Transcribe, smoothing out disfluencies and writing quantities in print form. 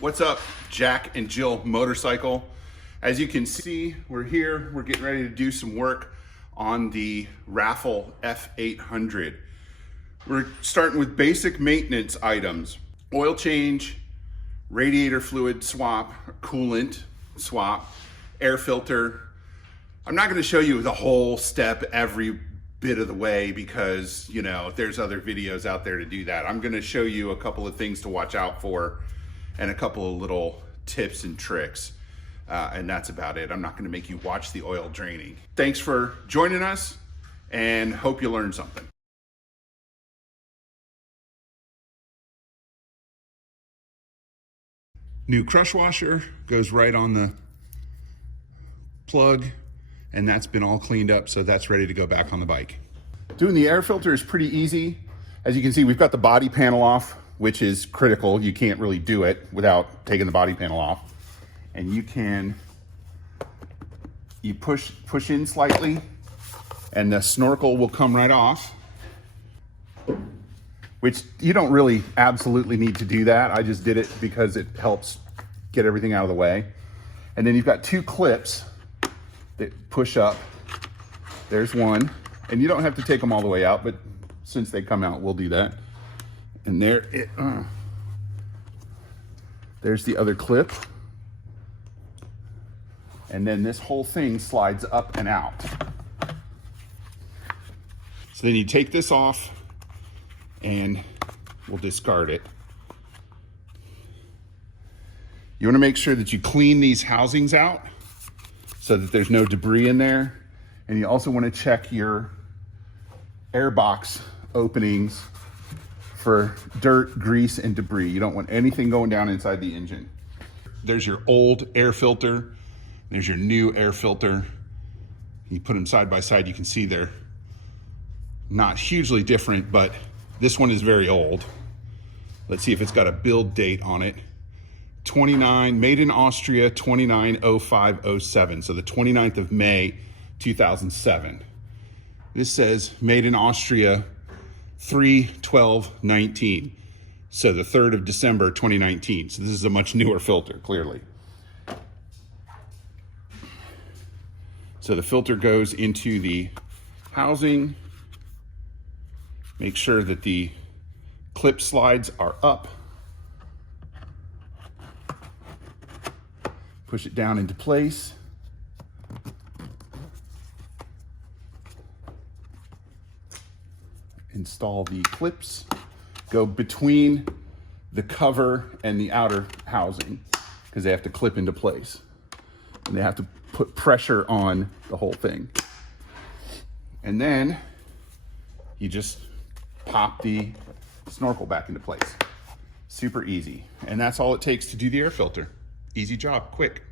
What's up, Jack and Jill Motorcycle? As you can see, we're here. We're getting ready to do some work on the Raffle F800. We're starting with basic maintenance items. Oil change, radiator fluid swap, coolant swap, air filter. I'm not gonna show you the whole step every bit of the way because, you know, there's other videos out there to do that. I'm gonna show you a couple of things to watch out for and a couple of little tips and tricks. And that's about it. I'm not gonna make you watch the oil draining. Thanks for joining us and hope you learned something. New crush washer goes right on the plug, and that's been all cleaned up, so that's ready to go back on the bike. Doing the air filter is pretty easy. As you can see, we've got the body panel off, which is critical. You can't really do it without taking the body panel off. And you push in slightly, and the snorkel will come right off, which you don't really absolutely need to do that. I just did it because it helps get everything out of the way. And then you've got two clips that push up. There's one, and you don't have to take them all the way out, but since they come out, we'll do that. And there's the other clip. And then this whole thing slides up and out. So then you take this off and we'll discard it. You want to make sure that you clean these housings out so that there's no debris in there. And you also want to check your air box openings for dirt, grease, and debris. You don't want anything going down inside the engine. There's your old air filter. There's your new air filter. You put them side by side, you can see they're not hugely different, but this one is very old. Let's see if it's got a build date on it. Made in Austria, 29/05/07. So the 29th of May, 2007. This says made in Austria, 3/12/19. So the 3rd of December, 2019. So this is a much newer filter, clearly. So the filter goes into the housing. Make sure that the clip slides are up. Push it down into place. Install the clips. Go between the cover and the outer housing because they have to clip into place. And they have to put pressure on the whole thing. And then you just pop the snorkel back into place. Super easy. And that's all it takes to do the air filter. Easy job, quick.